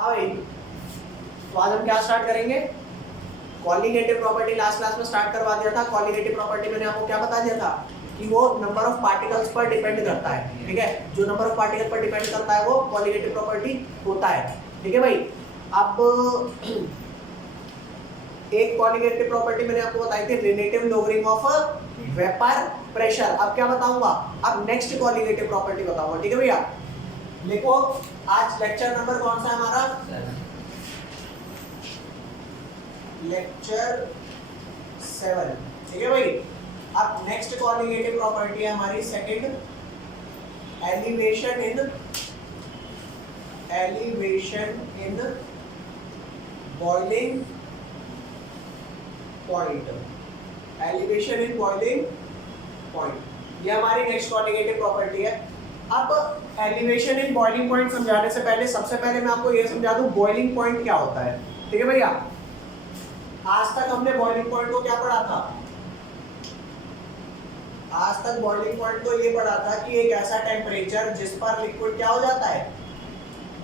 हाँ भाई, तो आज हम क्या स्टार्ट करेंगे? कॉलिगेटिव प्रॉपर्टी लास्ट क्लास में स्टार्ट करवा दिया था। कॉलिगेटिव प्रॉपर्टी मैंने आपको क्या बता दिया था कि वो नंबर ऑफ पार्टिकल्स पर डिपेंड करता है। ठीक है, जो नंबर ऑफ पार्टिकल पर डिपेंड करता है वो कॉलिगेटिव प्रॉपर्टी होता है। ठीक है भाई, अब एक कॉलिगेटिव प्रॉपर्टी मैंने आपको बताई थी, relative lowering of vapour pressure. अब क्या बताऊंगा? अब नेक्स्ट कॉलिगेटिव प्रॉपर्टी बताऊंगा। ठीक है भैया, देखो आज लेक्चर नंबर कौन सा है हमारा? लेक्चर 7। ठीक है भाई, अब नेक्स्ट कॉलिगेटिव प्रॉपर्टी है हमारी second, elevation in boiling point. Elevation in boiling point, ये हमारी नेक्स्ट कॉलिगेटिव प्रॉपर्टी है। अब एलिवेशन इन बॉइलिंग पॉइंट समझाने से पहले सबसे पहले मैं आपको ये समझा दूं बॉइलिंग पॉइंट क्या होता है। ठीक है भैया, आज तक हमने बॉइलिंग पॉइंट को क्या पढ़ा था? आज तक बॉइलिंग पॉइंट को ये पढ़ा था कि एक ऐसा टेम्परेचर जिस पर लिक्विड क्या हो जाता है,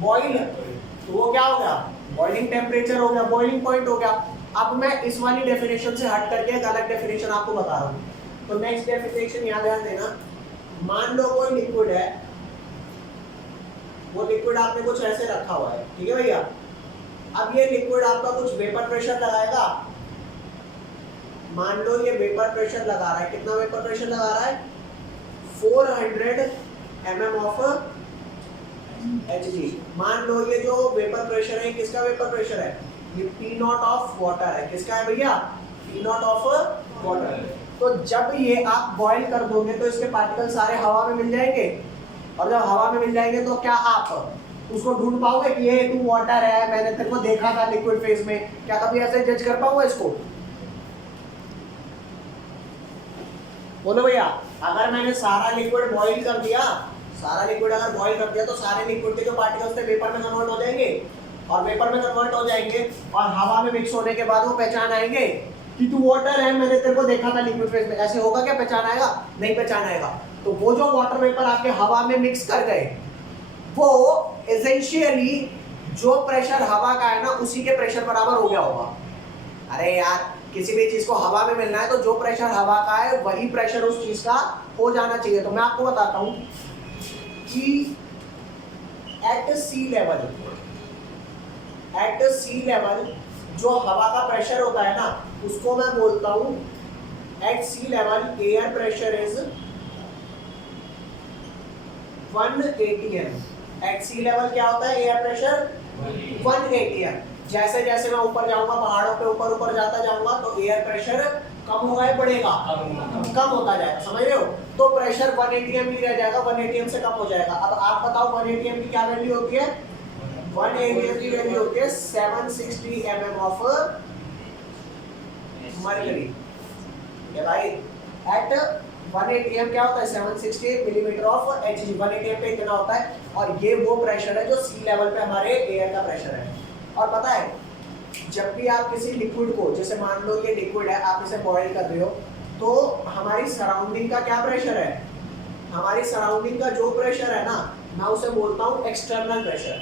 बॉइल। तो वो क्या हो गया? बॉइलिंग टेम्परेचर हो गया, बॉइलिंग पॉइंट हो गया। अब मैं इस वाली डेफिनेशन से हट करके एक अलग डेफिनेशन आपको बता रहा हूँ। तो नेक्स्ट डेफिनेशन याद देना। मान लो कोई लिक्विड है, वो लिक्विड आपने कुछ ऐसे रखा हुआ है। ठीक है भैया, अब ये लिक्विड आपका कुछ वेपर प्रेशर लगाएगा। मान लो ये वेपर प्रेशर लगा रहा है, कितना वेपर प्रेशर लगा रहा है? 400 mm ऑफ Hg। मान लो ये जो वेपर प्रेशर है, किसका वेपर प्रेशर है? ये P0 ऑफ वाटर है। किसका है भैया? P0 of water. तो जब ये आप बॉईल कर दोगे तो इसके पार्टिकल सारे हवा में मिल जाएंगे, और जब हवा में मिल जाएंगे तो क्या आप उसको ढूंढ पाओगे कि ये तू वाटर है, मैंने तेरे को देखा था लिक्विड फेज में? क्या कभी ऐसे जज कर पाऊंगा इसको? बोलो भैया, अगर मैंने सारा लिक्विड बॉईल कर दिया, सारा लिक्विड अगर बॉईल कर दिया तो सारे लिक्विड के जो पार्टिकल्स थे वेपर में कन्वर्ट हो जाएंगे, और वेपर में कन्वर्ट हो जाएंगे और हवा में मिक्स होने के बाद वो पहचान आएंगे कि तू वाटर है, मैंने तेरे को देखा था लिक्विड फेज में। ऐसे होगा क्या? पहचान आएगा? नहीं पहचान आएगा। तो वो जो वाटर वेपर आपके हवा में मिक्स कर गए, वो एसेंशियली जो प्रेशर हवा का है ना, उसी के प्रेशर बराबर हो गया होगा। अरे यार, किसी भी चीज को हवा में मिलना है तो जो प्रेशर हवा का है वही प्रेशर उस चीज का हो जाना चाहिए। तो मैं आपको बताता हूं कि एट सी लेवल जो हवा का प्रेशर होता है ना, उसको मैं बोलता हूं at sea level air pressure is 1 atm। At sea level क्या होता है? Air pressure 1 atm। जैसे जैसे मैं ऊपर जाऊंगा, पहाड़ों पे ऊपर ऊपर जाता जाऊंगा, तो एयर प्रेशर कम होगा या बढ़ेगा? कम होता जाएगा। समझ रहे हो? तो प्रेशर 1 atm ही रह जाएगा, 1 atm से कम हो जाएगा। अब आप बताओ 1 atm की क्या वैल्यू होती है? 1 atm की वैल्यू होती है 760 mm ऑफ मरकरी। ठीक है भाई, एट 1 atm क्या होता है? 760 मिलीमीटर ऑफ Hg। 1 atm पे इतना होता है, और ये वो प्रेशर है जो सी लेवल पे हमारे एयर का प्रेशर है। और पता है, जब भी आप किसी लिक्विड को, जैसे मान लो ये लिक्विड है, आप इसे बॉईल कर रहे हो, तो हमारी सराउंडिंग का क्या प्रेशर है? हमारी सराउंडिंग का जो प्रेशर है ना, मैं उसे बोलता हूँ एक्सटर्नल प्रेशर।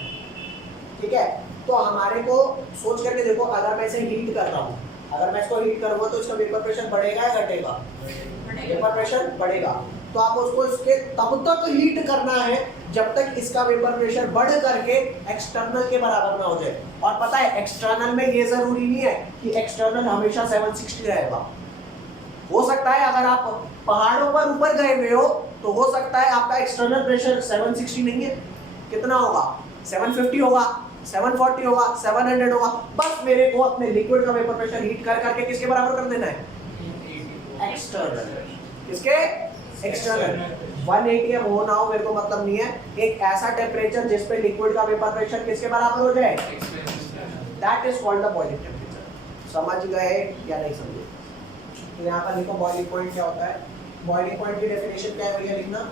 ठीक है, तो हमारे को सोच करके देखो, अगर मैं इसे हीट कर रहा हूँ, अगर मैं इसको हीट करूँगा तो इसका वेपर प्रेशर बढ़ेगा या घटेगा? वेपर प्रेशर बढ़ेगा। तो आप उसको इसके तब तक हीट करना है जब तक इसका वेपर प्रेशर बढ़ करके एक्सटर्नल के बराबर ना हो जाए। और पता है, एक्सटर्नल में ये जरूरी नहीं है कि एक्सटर्नल हमेशा 760 रहेगा। हो सकता है अगर आप पहाड़ों पर ऊपर गए हुए हो तो हो सकता है आपका एक्सटर्नल प्रेशर 760 नहीं है, कितना होगा? 750 होगा, 740 होगा, 700 होगा। बस मेरे को अपने लिक्विड का वेपर प्रेशर हीट कर करके किसके बराबर कर देना है? एक्सटर्नल। किसके? एक्सटर्नल। 1 atm हो ना हो मेरे को मतलब नहीं है, एक ऐसा टेम्परेचर जिस पे लिक्विड का वेपर प्रेशर किसके बराबर हो जाए, that is called the boiling temperature. समझ गए या नहीं समझे? तो यहाँ पर लिखो बॉइलिंग पॉइंट क्या होता है। बॉइलिंग पॉइंट की डेफिनेशन क्या है भैया? लिखना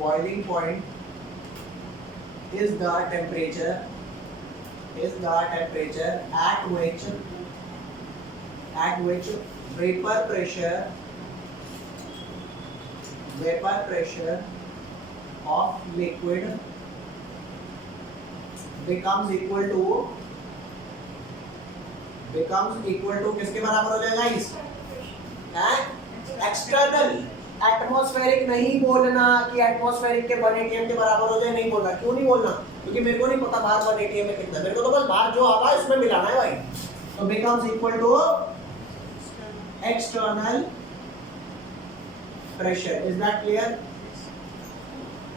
boiling point is the temperature at which vapor pressure vapour pressure of liquid becomes equal to किसके बराबर हो जाएगा इस एक्सटर्नल। एटमॉस्फेरिक नहीं बोलना कि एटमॉस्फेरिक के 1 atm के बराबर हो जाए, नहीं बोलना। क्यों नहीं बोलना? क्योंकि मेरे को नहीं पता बाहर 1 atm में कितना, मेरे को तो बस बाहर जो आ रहा है उसमें मिलाना है भाई। तो becomes equal to external pressure। Is that clear?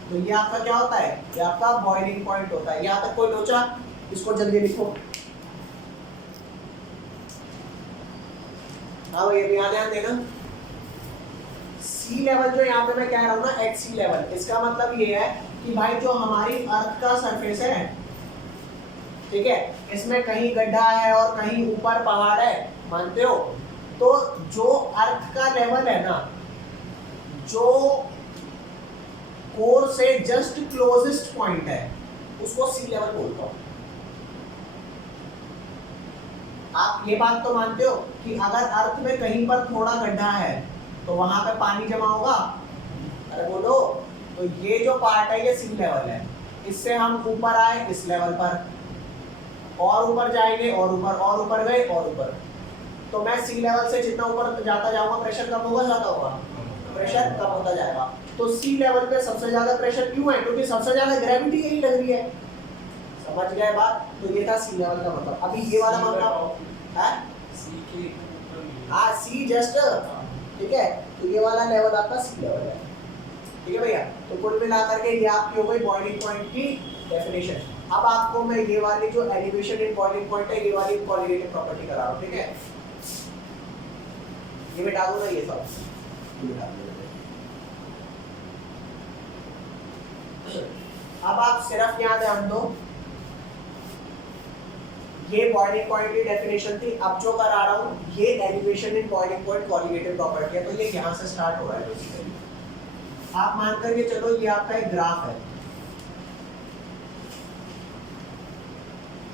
तो ये आपका क्या होता है? ये आपका बॉइलिंग पॉइंट होता है। यहाँ तक कोई लोचा? इसको जल्दी लिखो। हाँ भैया यहाँ ध्यान देना। सी लेवल जो यहाँ पे मैं कह रहा हूँ ना, एट सी लेवल, इसका मतलब ये है कि भाई जो हमारी अर्थ का सरफेस है, ठीक है, इसमें कहीं गड्ढा है और कहीं ऊपर पहाड़ है, मानते हो? तो जो अर्थ का लेवल है ना, जो कोर से जस्ट क्लोजेस्ट पॉइंट है, उसको सी लेवल बोलता हूं। आप ये बात तो मानते हो कि अगर अर्थ में कहीं पर थोड़ा गड्ढा है तो वहां पे पानी जमा होगा? अरे बोलो। तो ये जो पार्ट है ये सी लेवल है। इससे हम ऊपर आए इस लेवल पर, और ऊपर जाएंगे, और ऊपर गए, और ऊपर। तो मैं सी लेवल से जितना ऊपर जाता जाऊंगा प्रेशर कम होगा, ज्यादा होगा? प्रेशर कम होता जाएगा। तो सी लेवल पे सबसे ज्यादा प्रेशर क्यों है? क्योंकि सबसे ज्यादा ग्रेविटी यही लग रही है। समझ गए बात? तो ये था सी लेवल का मतलब। अभी ये वाला मामला है सी के, हाँ सी जस्ट, ठीक है। तो ये वाला लेवल आपका सी लेवल है, ठीक है भैया। तो कुल मिलाकर के ये आपकी हो गई बॉइलिंग पॉइंट की डेफिनेशन। अब आपको मैं ये वाली जो एलिवेशन इन बॉइलिंग पॉइंट है, ये वाली कोलिगेटिव प्रॉपर्टी करा रहा हूँ, ठीक है। ये मिटा दो ना, ये सब मिटा दो। अब आप सिर्फ यहाँ ध्यान दो, ये बॉइलिंग पॉइंट की डेफिनेशन थी। अब जो करा रहा हूँ ये elevation in boiling point colligative property है। तो ये यहाँ से स्टार्ट हो रहा है बेसिकली। आप मान करके चलो ये आपका एक ग्राफ है।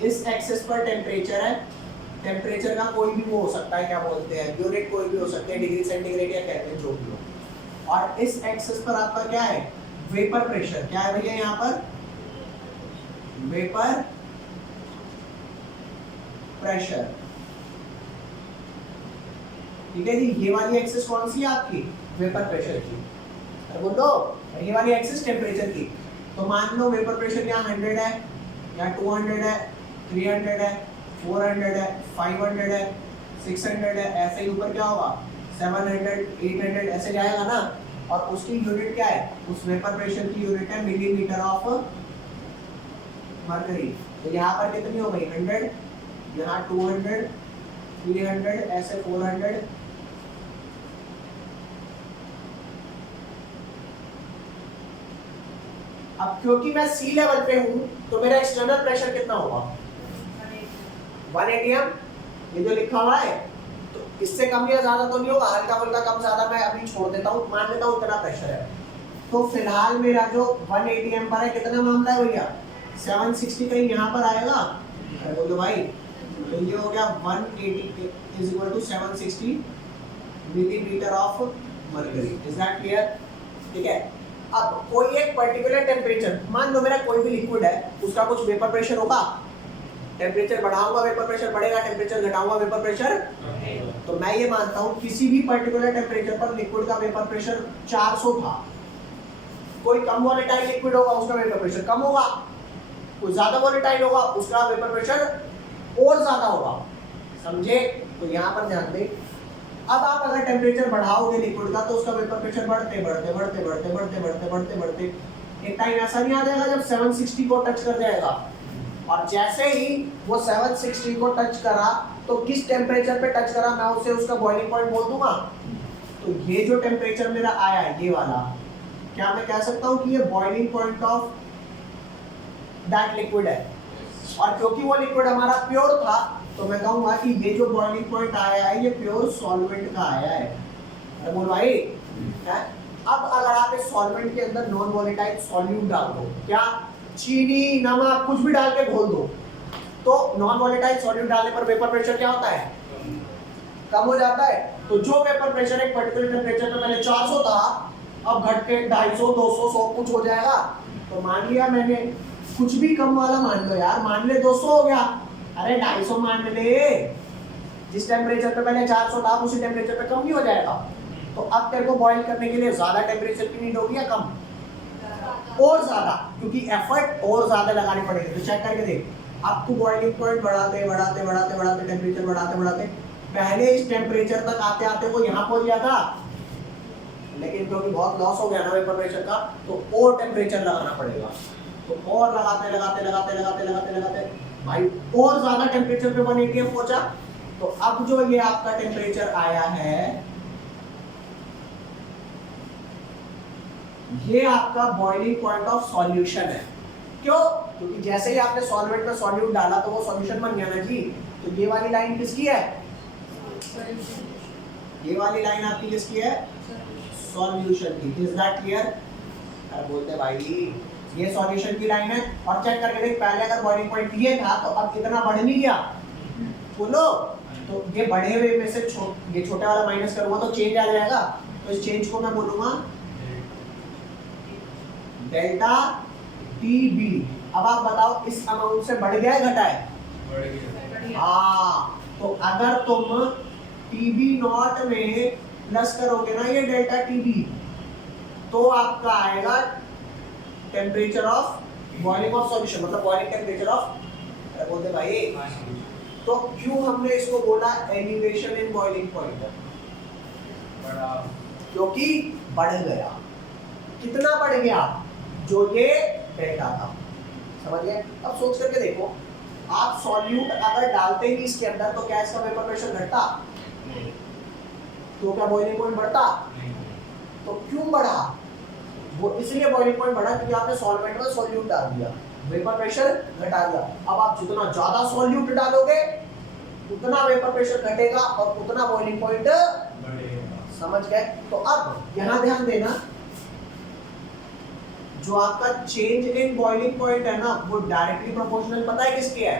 इस एक्सिस पर टेम्परेचर है। टेम्परेचर का कोई भी वो हो सकता है, क्या बोलते हैं, यूनिट कोई भी हो सकते हैं, डिग्री सेंटीग्रेड या कहते हैं जो भी हो। और इस एक्सिस पर आपका क्या है? Vapour pressure. क्या है भैया यहाँ पर? वेपर प्रेशर, ठीक है जी। ये वाली एक्सिस कौन सी है आपकी? वेपर प्रेशर की। बोलो, ये वाली एक्सिस टेम्परेचर की। तो मान लो वेपर प्रेशर यहाँ 100 है, या 200 है, 300 है, 400 है, 500 है, 600 है, ऐसे ही ऊपर क्या होगा? 700, 800 ऐसे जाएगा ना। और उसकी यूनिट क्या है? उस वेपर प्रेशर की यूनिट है मिलीमीटर ऑफ मरकरी। तो यहाँ पर कितनी हो गई? 100, यहाँ 200, 300, ऐसे 400। अब क्योंकि मैं सी लेवल पे हूँ तो मेरा एक्सटर्नल प्रेशर कितना होगा? 1 atm। ये जो लिखा हुआ है, तो इससे कम या ज्यादा तो नहीं होगा, हल्का फुल्का कम ज्यादा मैं अभी छोड़ देता हूँ, मान लेता हूँ इतना प्रेशर है। तो फिलहाल मेरा जो 1 atm पर है, कितना मामला है भैया? 760 कहीं यहाँ पर आएगा? बोलो भाई। तो ये हो गया 180 is equal to 760 millimetre of mercury. Is that clear? ठीक है। अब कोई एक पर्टिकुलर टेम्परेचर, मान लो मेरा कोई भी लिक्विड है, उसका कुछ वेपर प्रेशर होगा। टेम्परेचर बढ़ाऊंगा वेपर प्रेशर बढ़ेगा, टेम्परेचर घटाऊंगा वेपर प्रेशर। तो मैं ये मानता हूँ किसी भी पर्टिकुलर टेम्परेचर पर लिक्विड का वेपर प्रेशर 400 था। कोई कम वोलेटाइल लिक्विड होगा, उसका वेपर प्रेशर कम होगा। कोई ज्यादा वोलेटाइल होगा, उसका वेपर प्रेशर और ज्यादा होगा। समझे? तो यहाँ पर ध्यान दें। अब आप अगर टेम्परेचर बढ़ाओगे लिक्विड का, तो उसका वेपर प्रेशर बढ़ते बढ़ते बढ़ते बढ़ते बढ़ते बढ़ते बढ़ते बढ़ते एक टाइम ऐसा नहीं आ जाएगा जब 760 को टच कर जाएगा। और जैसे ही वो 760 को टच करा, तो किस टेम्परेचर पे टच करा, मैं उसे उसका बॉइलिंग पॉइंट बोल दूंगा। तो ये जो टेम्परेचर मेरा आया है, ये वाला, क्या मैं कह सकता हूँ कि ये boiling point of that liquid है। और क्योंकि वो लिक्विड हमारा प्योर था, तो मैं कहूंगा कि ये जो बॉइलिंग पॉइंट आया है, ये प्योर सॉल्वेंट का आया है। बोल भाई है? अब अगर आप इस सॉल्वेंट के अंदर नॉन वोलेटाइल सॉल्यूट डाल दो, क्या चीनी, नमक, कुछ भी डाल के घोल दो, तो नॉन वोलेटाइल सॉल्यूट डालने पर वेपर प्रेशर क्या होता है? कम हो जाता है। तो जो वेपर प्रेशर एक पर्टिकुलर टेम्परेचर पे पहले 400 था, अब घट के 250, 200, 100 कुछ हो जाएगा। तो मान लिया मैंने, कुछ भी कम वाला मान लो यार, मान ले 200 हो गया, अरे 250 मान ले, जिस टेम्परेचर पे पहले 400 था उसी टेम्परेचर पे कम नहीं हो जाएगा। तो अब तेरे को बॉईल करने के लिए ज्यादा टेम्परेचर की नीड होगी या कम? और ज्यादा, क्योंकि एफर्ट और ज्यादा लगाने पड़ेंगे। तो चेक करके देख, अब तू बॉइलिंग पॉइंट बढ़ाते बढ़ाते बढ़ाते बढ़ाते टेम्परेचर बढ़ाते बढ़ाते पहले इस टेम्परेचर तक आते आते वो यहाँ पहुंच गया था, लेकिन क्योंकि बहुत लॉस हो गया ना वेपर प्रेशर का, तो और टेम्परेचर लगाना पड़ेगा। तो और लगाते लगाते लगाते लगाते लगाते लगाते भाई और ज्यादा टेम्परेचर पे 180 पहुंचा। तो अब जो ये आपका टेम्परेचर आया है, ये आपका बॉइलिंग पॉइंट ऑफ सॉल्यूशन है। क्यों? क्योंकि जैसे ही आपने सॉल्वेंट में सॉल्यूट डाला तो वो सॉल्यूशन बन गया ना जी। तो ये वाली लाइन किसकी है? ये वाली लाइन आपकी किसकी है? सॉल्यूशन की। Is that clear? अरे बोलते भाई ये सॉल्यूशन की लाइन है। और चेक करके देख, पहले अगर बॉइलिंग पॉइंट ये था तो अब इतना बढ़ नहीं गया, बोलो। तो ये बढ़े हुए में से ये छोटा वाला माइनस करूंगा तो चेंज आ जाएगा। तो इस चेंज को मैं बोलूंगा डेल्टा टी बी। अब आप बताओ इस अमाउंट से बढ़ गया है घटा है? बढ़ गया। हाँ, तो अगर तुम टीबी नॉट में प्लस करोगे ना ये डेल्टा टीबी, तो आपका आएगा temperature of boiling of solution, मतलब बॉइलिंग टेम्परेचर ऑफ, बोलते भाई। तो क्यों हमने इसको बोला एलिवेशन इन बॉइलिंग पॉइंट? क्योंकि बढ़ गया। कितना बढ़ गया? जो ये डेल्टा था, समझ गए? अब सोच करके देखो, आप सॉल्यूट अगर डालते ही इसके अंदर तो क्या इसका वेपर प्रेशर घटता? तो क्या बॉइलिंग पॉइंट बढ़ता? तो क्यों बढ़ा? वो इसलिए बॉइलिंग पॉइंट बढ़ा क्योंकि आपने सॉल्वेंट में सॉल्यूट डाल दिया, वेपर प्रेशर घटा दिया। अब आप जितना ज्यादा सॉल्यूट डालोगे उतना वेपर प्रेशर घटेगा और उतना बॉइलिंग पॉइंट बढ़ेगा। समझ गए? तो अब यहां ध्यान देना, जो आपका चेंज इन बॉइलिंग पॉइंट है ना, वो डायरेक्टली प्रोपोर्शनल पता है किसके है?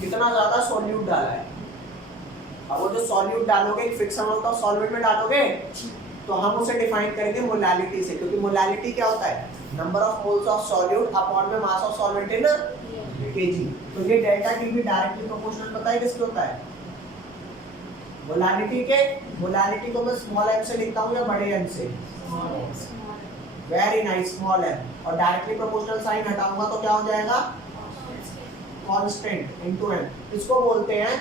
कितना ज्यादा सॉल्यूट डाला है। अब वो जो सॉल्यूट डालोगे एक फिक्स अमाउंट ऑफ सॉल्वेंट में डालोगे, तो हम उसे डिफाइन करेंगे मोलालिटी से, क्योंकि मोलालिटी क्या होता है? Number of moles of solute upon में mass of solvent in kg. तो ये डेल्टा टी भी डायरेक्टली प्रोपोर्शनल पता है किसके होता है? मोलालिटी के। मोलालिटी को मैं स्मॉल m से लिखता हूं या बड़े m से? Very nice, small m। और डायरेक्टली प्रोपोर्शनल साइन हटाऊंगा तो क्या हो जाएगा? Constant into m। इसको बोलते हैं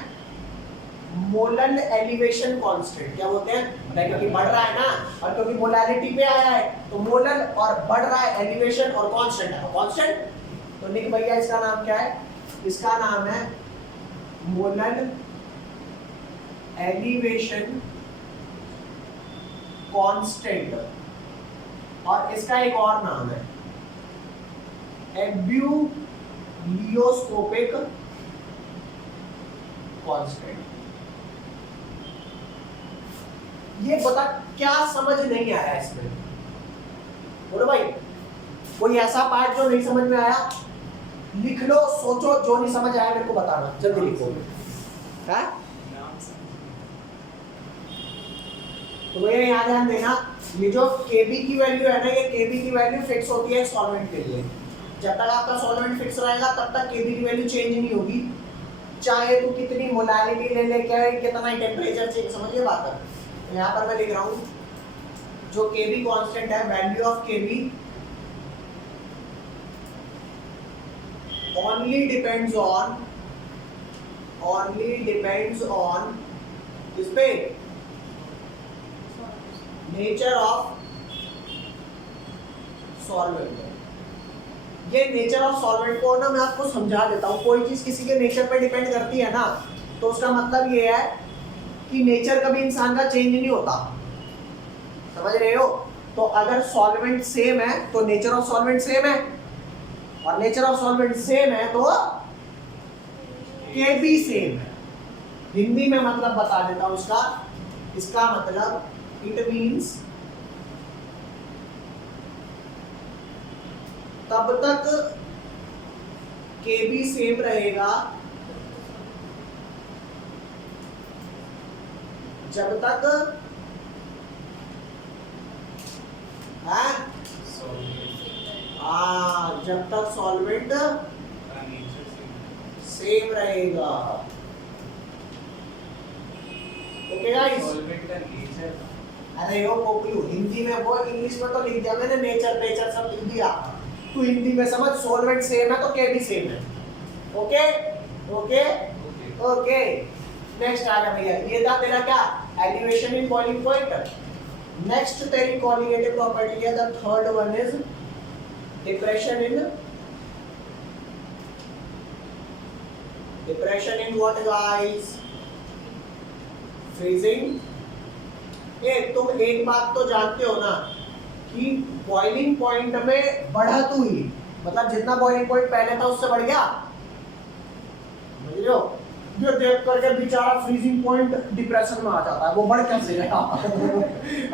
मोलल एलिवेशन कांस्टेंट। क्या बोलते हैं? क्योंकि बढ़ रहा है ना, और क्योंकि मोलालिटी पे आया है तो मोलल और बढ़ रहा है एलिवेशन और कांस्टेंट है, कांस्टेंट। तो निक भैया इसका नाम क्या है? इसका नाम है मोलल एलिवेशन कांस्टेंट। और इसका एक और नाम है एब्यूलियोस्कोपिक कांस्टेंट। ये बता क्या समझ नहीं आया इसमें? बोलो भाई, कोई ऐसा पार्ट जो नहीं समझ में आया? लिख लो, सोचो, जो नहीं समझ आया मेरे को बताना, जल्दी लिखो। है? तो ये याद ध्यान देना, ये जो Kb की वैल्यू है ना, ये Kb की वैल्यू फिक्स होती है सॉल्वेंट के लिए। जब तक आपका सॉल्वेंट फिक्स रहेगा तब तक Kb की वैल्यू चेंज नहीं होगी, चाहे तू कितनी मोलालिटी ले लेके कितना ही टेम्परेचर चेंज। समझिए बात है। यहाँ पर मैं लिख रहा हूँ जो Kb कांस्टेंट है, value of Kb only depends on किस पे? Nature of solvent. ये नेचर ऑफ सॉल्वेंट को ना मैं आपको समझा देता हूँ। कोई चीज किसी के नेचर पे डिपेंड करती है ना, तो उसका मतलब ये है कि नेचर कभी इंसान का चेंज नहीं होता। समझ रहे हो? तो अगर सॉल्वेंट सेम है तो नेचर ऑफ सॉल्वेंट सेम है, और नेचर ऑफ सॉल्वेंट सेम है तो Kb सेम है। हिंदी में मतलब बता देता हूं उसका। इसका मतलब इट मीन्स तब तक Kb सेम रहेगा जब तक हाँ, जब तक सॉल्वेंट सेम रहेगा। ओके गाइस, सॉल्वेंट का नेचर, अरे यो पोकलू, हिंदी में वो, इंग्लिश में तो लिख दिया मैंने, नेचर नेचर सब लिख दिया। तू हिंदी में समझ, सॉल्वेंट सेम है तो के भी सेम है। Okay okay okay. नेक्स्ट आ जा भैया, ये था तेरा क्या, elevation in boiling point. Next तेरी कोलिगेटिव प्रॉपर्टी है, the third one is depression in what guys, freezing. ए तुम एक बात तो जानते हो ना कि बॉइलिंग पॉइंट में बढ़ा तू ही, मतलब जितना बॉइलिंग पॉइंट पहले था उससे बढ़ गया, समझ रहे हो? ये देख करके बेचारा फ्रीजिंग पॉइंट डिप्रेशन में आ जाता है, वो बढ़ कैसे गया?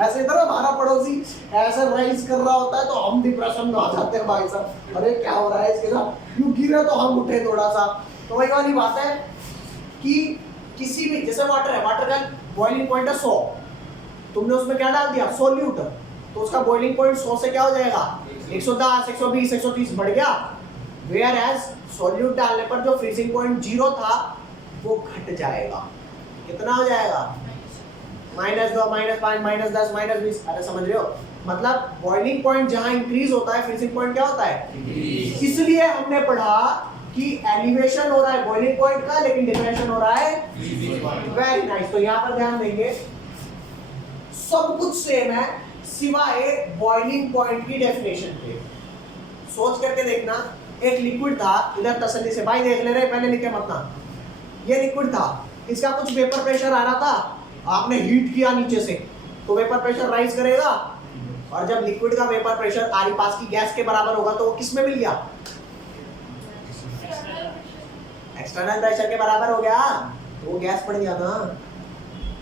ऐसे इधर हमारा पड़ोसी ऐसे राइज कर रहा होता है तो हम डिप्रेशन में आ जाते हैं भाई साहब, अरे क्या हो रहा है इसके साथ, क्यों गिरे तो हम उठे थोड़ा सा। तो वही वाली बात है कि किसी भी, जैसे वाटर है, वाटर का बॉइलिंग पॉइंट है 100, तुमने उसमें क्या डाल दिया, सोल्यूट, तो उसका बॉइलिंग पॉइंट 100 से क्या हो जाएगा, 110, 120, 130 बढ़ गया। वेयर एज सोल्यूट डालने पर जो फ्रीजिंग पॉइंट 0 था वो घट जाएगा, कितना हो जाएगा, -2, -5, -10, -20। अरे समझ रहे हो, मतलब बॉइलिंग पॉइंट जहां इंक्रीज होता है फ्रीजिंग पॉइंट क्या होता है। इसलिए हमने पढ़ा कि एलिवेशन हो रहा है बॉइलिंग पॉइंट का, लेकिन डिप्रेशन हो रहा है वेरी नाइस। तो यहाँ पर ध्यान देंगे, सब कुछ सेम है सिवाय बॉइलिंग पॉइंट की डेफिनेशन पे। सोच करके देखना, एक लिक्विड था, इधर तसल्ली से भाई देख ले रहे, पहले लिखे मत ना, ये लिक्विड था, इसका कुछ वेपर प्रेशर आ रहा था, आपने हीट किया नीचे से तो वेपर प्रेशर राइज करेगा, और जब लिक्विड का वेपर प्रेशर आरी पास की गैस के बराबर होगा तो वो किस में मिल गया, एक्सटर्नल प्रेशर के बराबर हो गया, तो वो गैस पड़ गया ना।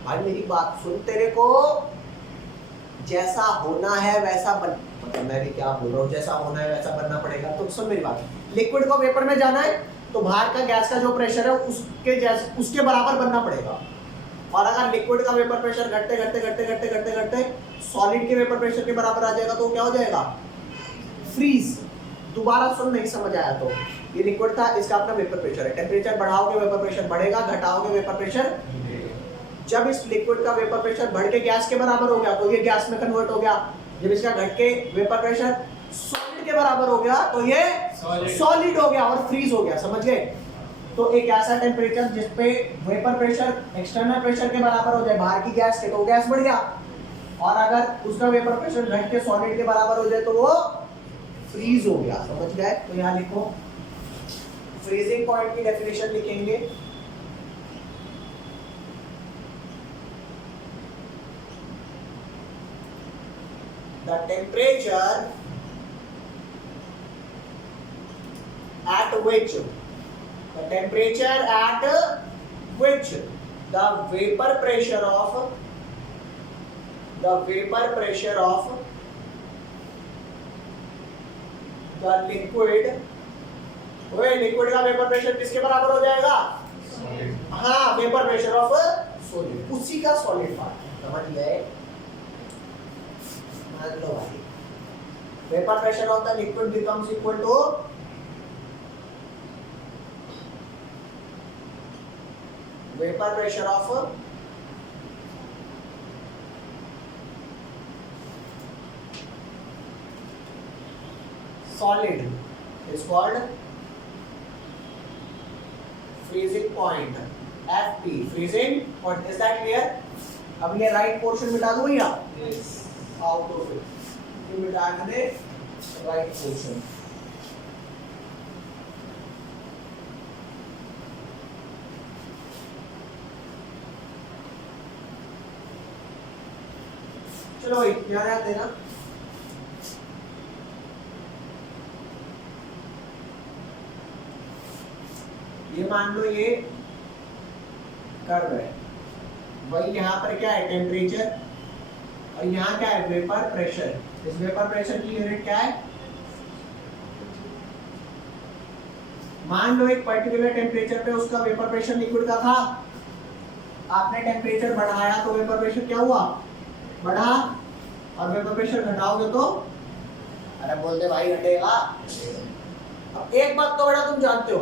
भाई मेरी बात सुन, तेरे को जैसा होना है वैसा बन, मतलब मैं भी क्या बोल रहा हूँ, जैसा होना है वैसा बनना पड़ेगा। तो सुन मेरी बात, लिक्विड को वेपर में जाना है तो बाहर का गैस का जो प्रेशर है उसके बराबर बनना पड़ेगा। और अगर लिक्विड का वेपर प्रेशर घटते घटते घटते घटते घटते घटते सॉलिड के वेपर प्रेशर के बराबर आ जाएगा तो क्या हो जाएगा, फ्रीज। दोबारा सुन, नहीं समझ आया तो, ये लिक्विड था, इसका अपना वेपर प्रेशर है, टेम्परेचर बढ़ाओगे वेपर प्रेशर बढ़ेगा, घटाओगे वेपर प्रेशर, जब इस लिक्विड का वेपर प्रेशर बढ़ के गैस के बराबर हो गया तो ये गैस में कन्वर्ट हो गया, जब इसका घट के वेपर प्रेशर सॉलिड के बराबर हो गया तो ये सॉलिड हो गया और फ्रीज हो गया, समझ गए। तो एक ऐसा टेम्परेचर जिस पे वेपर प्रेशर एक्सटर्नल प्रेशर के बराबर हो जाए बाहर की गैस के, तो गैस बढ़ गया, और अगर उसका वेपर प्रेशर घट के सॉलिड के बराबर हो जाए तो वो फ्रीज हो गया, समझ गए। तो यहाँ लिखो, फ्रीजिंग पॉइंट की डेफिनेशन लिखेंगे, the temperature at which the vapor pressure of the liquid, वो लिक्विड का वेपर प्रेशर किसके बराबर हो जाएगा, हाँ, वेपर प्रेशर ऑफ सॉलिड, उसी का सॉलिड पार्ट, समझ गए। मान लो भाई, vapour pressure of the liquid becomes equal to vapour pressure of solid is called freezing point, FP, freezing point. Is that clear? अब ये राइट पोर्शन मिटा दूं भैया, आउट ऑफ इट, ये मिटा दे राइट पोर्शन। चलो भाई ध्यान याद देना, ये मान लो ये कर्व है, वही यहाँ पर क्या है, टेम्परेचर, और यहाँ क्या है, वेपर प्रेशर। इस वेपर प्रेशर की यूनिट क्या है, मान लो एक पर्टिकुलर टेम्परेचर पे उसका वेपर प्रेशर लिक्विड का था, आपने टेम्परेचर बढ़ाया तो वेपर प्रेशर क्या हुआ, बढ़ा, और वेपर प्रेशर घटाओगे तो अरे बोल दे भाई घटेगा। अब एक बात तो बेटा तुम जानते हो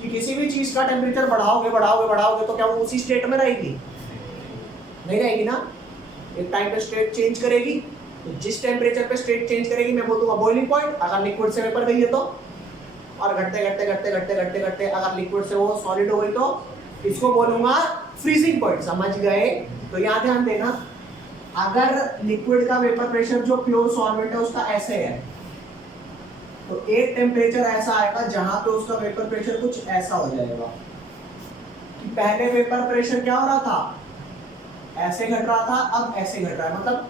कि किसी भी चीज का टेम्परेचर बढ़ाओगे बढ़ाओगे बढ़ाओगे तो क्या वो उसी स्टेट में रहेगी? नहीं रहेगी ना, एक टाइम पे स्टेट चेंज करेगी। तो जिस टेम्परेचर पे स्टेट चेंज करेगी मैं बोल दूंगा बॉइलिंग पॉइंट, अगर लिक्विड से वेपर गई है तो, और घटते घटते घटते घटते घटते घटते अगर लिक्विड से वो सॉलिड हो गई तो इसको बोलूंगा फ्रीजिंग पॉइंट। समझ गए? तो यहाँ ध्यान देना, अगर लिक्विड का वेपर प्रेशर जो प्योर सॉल्वेंट है उसका ऐसे है, तो एक टेम्परेचर ऐसा आएगा जहां पे उसका वेपर प्रेशर कुछ ऐसा हो जाएगा कि पहले वेपर प्रेशर क्या हो रहा था, ऐसे घट रहा था, अब ऐसे घट रहा है, मतलब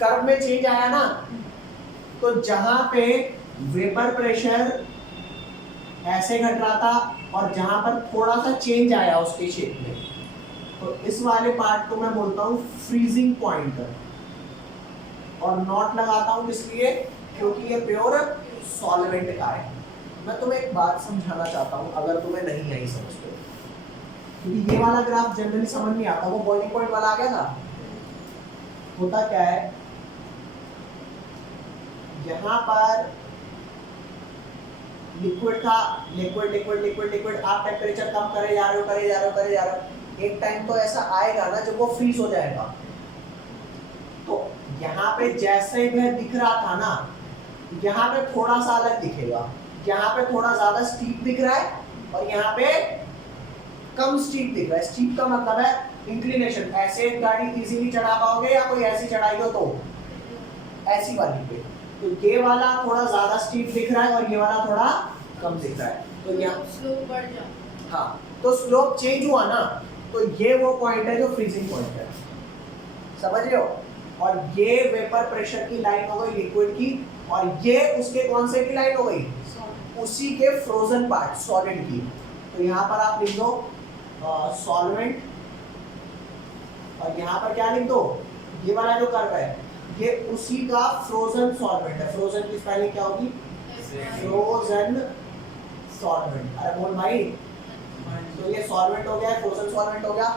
कर्व में चेंज आया ना। तो जहां पे वेपर प्रेशर ऐसे घट रहा था और जहां पर थोड़ा सा चेंज आया उसके शेप में, तो इस वाले पार्ट को मैं बोलता हूँ फ्रीजिंग पॉइंट। और नॉट लगाता हूँ इसलिए क्योंकि ये प्योर सॉल्वेंट का है। मैं तुम्हें एक बात समझाना चाहता हूँ अगर तुम्हें नहीं आई समझ पे, क्योंकि ये वाला ग्राफ जनरली समझ नहीं आता। वो बॉइलिंग पॉइंट वाला आ गया था, होता क्या है यहाँ पर लिक्विड था, लिक्विड लिक्विड लिक्विड लिक्विड, आप टेम्परेचर कम करे जा रहे हो करे जा रहे हो करे जा रहे हो, एक टाइम तो ऐसा आएगा ना जब वो फ्रीज हो जाएगा। तो यहाँ पे जैसे वह दिख रहा था ना, यहाँ पे थोड़ा सा अलग दिखेगा, यहाँ पे थोड़ा ज्यादा स्टीप दिख रहा है और यहाँ पे कम स्टीप दिख रहा है। स्टीप का मतलब है इंक्लिनेशन, ऐसे गाड़ी इजीली चढ़ा पाओगे या कोई ऐसी चढ़ाई हो तो ऐसी वाली पे। तो ये वाला थोड़ा ज्यादा स्टीप दिख रहा है और ये वाला थोड़ा कम दिख रहा है, तो यहाँ स्लोप बढ़ जाए। हाँ, तो स्लोप चेंज हुआ ना, तो ये वो पॉइंट है जो फ्रीजिंग पॉइंट है। समझ रहे हो? और ये वेपर प्रेशर की लाइन हो गई लिक्विड की, और ये उसके कौन से की लाइन हो गई? उसी के फ्रोजन पार्ट सॉलिड की। तो यहाँ पर आप लिख दो सॉल्वेंट, और यहाँ पर क्या लिख दो, ये वाला जो कर्व है ये उसी का फ्रोजन सॉल्वेंट है। फ्रोजन की स्पेलिंग क्या होगी? Frozen solvent. अरे बोल भाई, तो ये सॉल्वेंट हो गया, फ्रोजन सॉल्वेंट हो गया।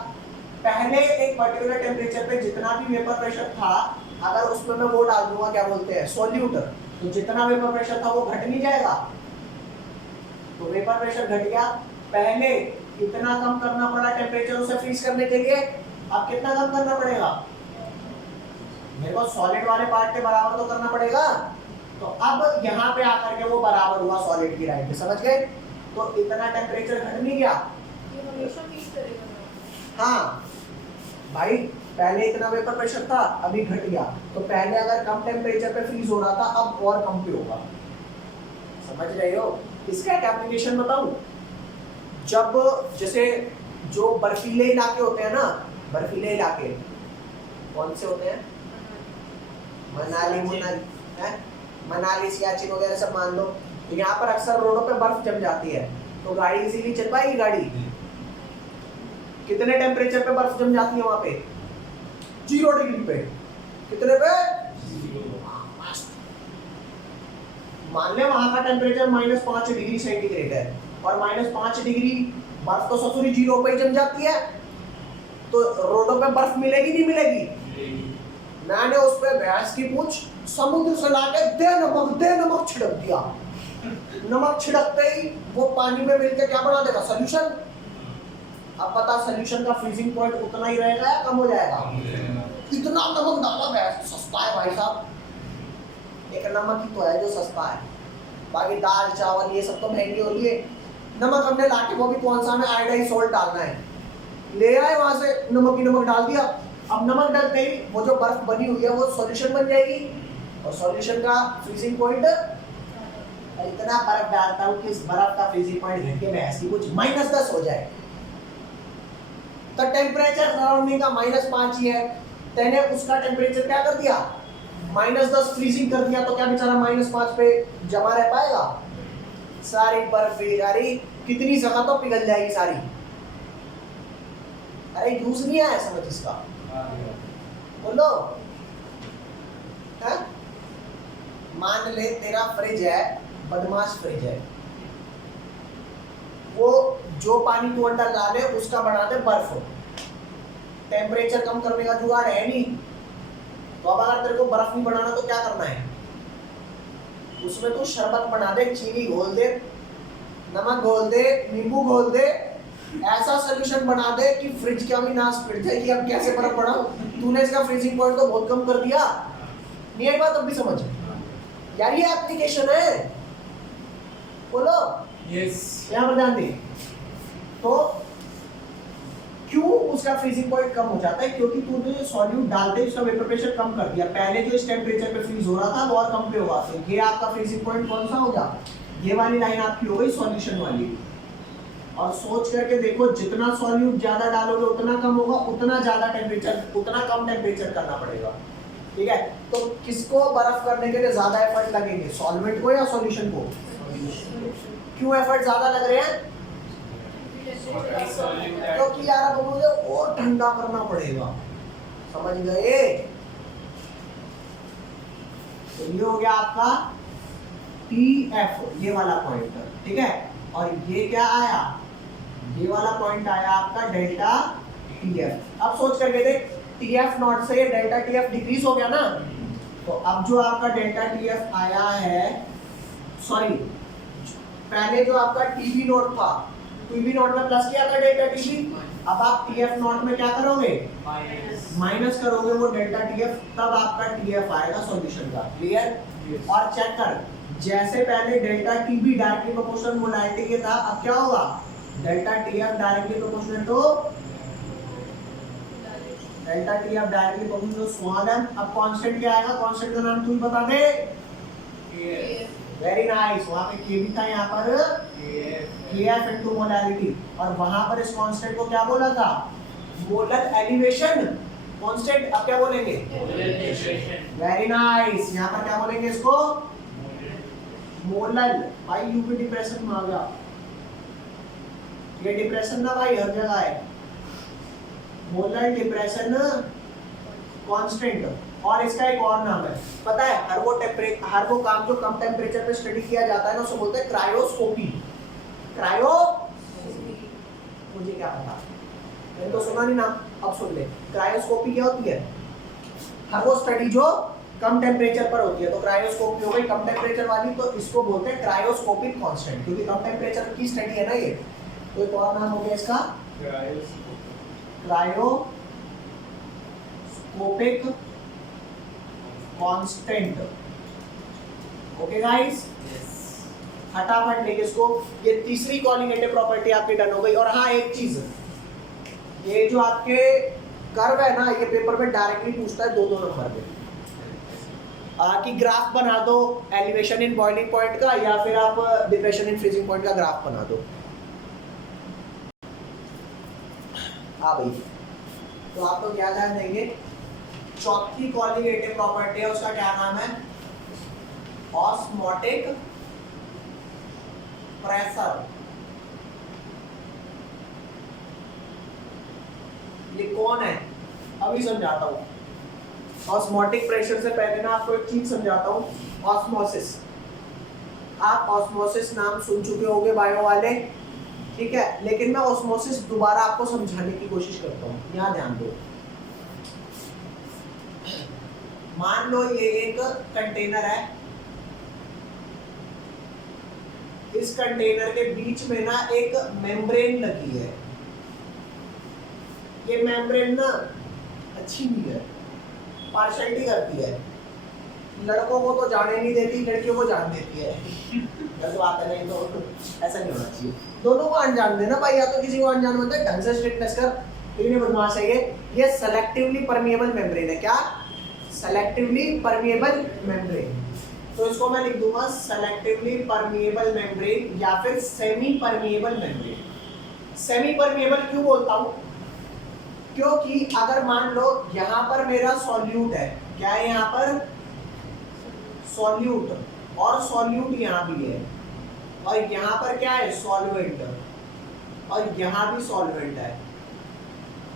पहले एक पर्टिकुलर टेम्परेचर पे जितना भी वेपर प्रेशर था, अगर उसमें मैं वो डाल दूंगा क्या बोलते हैं सॉल्यूट, तो जितना वेपर प्रेशर था वो घट नहीं जाएगा। तो वेपर प्रेशर घट गया, पहले कितना कम करना पड़ा टेम्परेचर उसे फ्रीज करने के लिए, अब कितना कम करना पड़ेगा? मेरे को सॉलिड वाले पार्ट के बराबर तो करना पड़ेगा। तो अब यहाँ पे आकर के वो बराबर हुआ सॉलिड की लाइन पे। समझ गए? तो इतना टेम्परेचर घट नहीं गया। ये हमेशा मीट करेगा। हाँ भाई, पहले इतना वेपर प्रेशर था, अभी घट गया। तो पहले अगर कम टेम्परेचर पे फ्रीज हो रहा था, अब और कम पे होगा। समझ रहे हो? इसका एक एप्लीकेशन बताऊं, जब जैसे जो बर्फीले इलाके होते हैं ना, बर्फीले इलाके कौन से होते हैं? मनाली मनाली सियाचिन वगैरह सब मान लो। तो यहाँ पर अक्सर रोडों पे बर्फ जम जाती है, तो गाड़ी इजीली चल पाएगी। गाड़ी कितने टेम्परेचर पे बर्फ जम जाती है वहां पे? 0 डिग्री पे। कितने पे? 0। मान ले वहां का टेम्परेचर -5 डिग्री सेंटीग्रेड है, और -5 डिग्री बर्फ तो ससुरी 0 पे ही जम जाती है। तो रोडों पे बर्फ मिलेगी नहीं मिलेगी? मैंने उस पे भैंस की पूंछ समुद्र से लाके दे नमक छिड़क दिया। नमक छिड़कते ही वो पानी में मिलकर क्या बना देगा? सॉल्यूशन। अब पता सॉल्यूशन का फ्रीजिंग पॉइंट उतना ही रहेगा या कम हो जाएगा? इतना नमक डाला भैंस, सस्ता है भाई साहब। एक नमक ही तो है जो सस्ता है, बाकी दाल चावल ये सब तो महंगी हो रही है। नमक हमने लाके, वो भी कौन सा, हमें आयोडाइज सॉल्ट डालना है, ले आए वहां से, नमक ही नमक डाल दिया। अब नमक डालते ही वो जो बर्फ बनी हुई है वो सॉल्यूशन बन जाएगी, और सॉल्यूशन का फ्रीजिंग पॉइंट, इतना बर्फ डालता हूँ कि इस बर्फ का फ्रीजिंग पॉइंट घट के भैंस की कुछ -10 हो जाए। तो टेम्परेचर सराउंडिंग का -5 ही है, तेने उसका टेम्परेचर क्या कर दिया? -10 फ्रीजिंग कर दिया। तो क्या बेचारा -5 पे जमा रह पाएगा? सारी बर्फ यारी कितनी जगह तो पिघल जाएगी सारी। अरे यूज नहीं आया समझ इसका? बोलो। है? मान ले तेरा फ्रिज है, बदमाश फ्रिज है, वो जो पानी तू अंदर डाले उसका बना दे बर्फ। टेम्परेचर कम करने का जुगाड़ है नहीं। तो अब अगर तेरे को बर्फ नहीं बनाना तो क्या करना है? उसमें तू शरबत बना दे, चीनी घोल दे, नमक घोल दे, नींबू घोल दे, ऐसा सोल्यूशन बना दे कि फ्रिज का भी नाश फिर जाए कि अब कैसे फर्क पड़ा। तूने इसका फ्रीजिंग पॉइंट तो बहुत कम कर दिया। नहीं आई बात अब भी समझ यार, ये एप्लीकेशन है। बोलो यस। यहाँ पर ध्यान दे। तो क्यों उसका फ्रीजिंग पॉइंट कम हो जाता है? क्योंकि तूने सॉल्यूट डालते ही उसका वेपर प्रेशर कम कर दिया। पहले जो इस टेम्परेचर पे फ्रीज हो रहा था वो और कम पे हुआ, तो ये आपका फ्रीजिंग पॉइंट कौन सा होगा? ये वाली लाइन आपकी हो गई सॉल्यूशन वाली। और सोच करके देखो, जितना सॉल्यूट ज्यादा डालोगे उतना कम होगा, उतना ज्यादा टेम्परेचर, उतना कम टेम्परेचर करना पड़ेगा। ठीक है, तो किसको बर्फ करने के लिए ज्यादा एफर्ट लगेंगे, सॉल्वेंट को या सॉल्यूशन को? क्यों एफर्ट ज्यादा लग रहे हैं? क्योंकि यार अब मुझे और ठंडा करना पड़ेगा। समझ गए? तो ये हो गया आपका TF, ये वाला पॉइंट। ठीक है, और ये क्या आया? ये वाला पॉइंट आया आपका डेल्टा TF। अब सोच करके देख, TF नॉट से डेल्टा TF डिक्रीज हो गया ना, तो अब जो आपका डेल्टा TF आया है, सॉरी पहले जो आपका TB नॉट था, TB नॉट में प्लस किया था डेल्टा TB, अब आप TF नॉट में क्या करोगे? माइनस करोगे वो डेल्टा TF, तब आपका TF आएगा सॉल्यूशन का। क्लियर? और चेक कर, जैसे पहले delta TB directly proportional molarity के था, अब क्या होगा? Delta TF directly proportional to delta TF directly proportional to small m। अब कांस्टेंट क्या आएगा? कांस्टेंट का नाम तू ही बता दे। Very nice. वहां पे K भी था, यहाँ पर KF इनटू मोलारिटी, और वहां पर इस कांस्टेंट को क्या बोला था? Molar elevation constant. अब क्या बोलेंगे? Very nice. यहाँ पर क्या बोलेंगे इसको? मोलर। भाई यूपी डिप्रेशन में आ गया, ये डिप्रेशन ना भाई हर जगह है। Molar depression constant. और इसका एक और नाम है, पता है? हर वो काम जो कम टेम्परेचर पे स्टडी किया जाता है ना, उसे बोलते हैं क्रायोस्कोपी। क्रायो, मुझे क्या पता, मैंने तो सुना नहीं नाम, अब सुन ले। क्रायोस्कोपी क्या होती है? हर वो स्टडी जो कम टेम्परेचर पर होती है, तो क्रायोस्कोपी हो गई कम टेम्परेचर वाली, तो इसको बोलते हैं क्रायोस्कोपिक कांस्टेंट, क्योंकि कम टेम्परेचर की स्टडी है ना ये। तो एक और नाम हो गया इसका क्रायोस्कोपिक कांस्टेंट। ओके गाइस, फटाफट लेके इसको। ये तीसरी कोऑर्डिनेटिव प्रॉपर्टी आपकी डन हो गई। और हाँ एक चीज, ये जो आपके कर्व है ना, ये पेपर में डायरेक्टली पूछता है 2-2 नंबर पे कि ग्राफ बना दो एलिवेशन इन बॉइलिंग पॉइंट का, या फिर आप डिप्रेशन इन फ्रीजिंग पॉइंट का ग्राफ बना दो। हाँ भाई, तो आप तो क्या ध्यान देंगे? चौथी कोऑर्डिनेटिव प्रॉपर्टी है, उसका क्या नाम है? Osmotic pressure. ये कौन है? अभी समझाता हूँ। ऑस्मोटिक प्रेशर से पहले ना आपको एक चीज समझाता हूँ, ऑस्मोसिस। आप ऑस्मोसिस नाम सुन चुके होंगे बायो वाले, ठीक है, लेकिन मैं ऑस्मोसिस दोबारा आपको समझाने की कोशिश करता हूँ। यहाँ ध्यान दो। मान लो ये एक कंटेनर है, इस कंटेनर के बीच में ना एक मेम्ब्रेन लगी है। ये मेम्ब्रेन ना अच्छी नहीं है, पार्शलिटी करती है। लड़कों को तो जाने नहीं देती, लड़कियों को जान देती है। गलत बात है, नहीं तो ऐसा नहीं होना चाहिए। दोनों को अनजान देना भाई, या तो किसी को अनजान होता है, ढंग से स्ट्रिक्टनेस कर, लेकिन ये बदमाश है। ये सेलेक्टिवली परमिएबल मेम्ब्रेन है। क्या? Selectively permeable membrane. तो इसको मैं लिख दूंगा सेलेक्टिवली परमिएबल मेम्ब्रेन या फिर semi permeable membrane. Semi permeable क्यों बोलता हूँ? क्योंकि अगर मान लो यहाँ पर मेरा सॉल्यूट है, क्या है यहाँ पर? सॉल्यूट, और सॉल्यूट यहाँ भी है, और यहाँ पर क्या है? सॉल्वेंट, और यहाँ भी सॉल्वेंट है।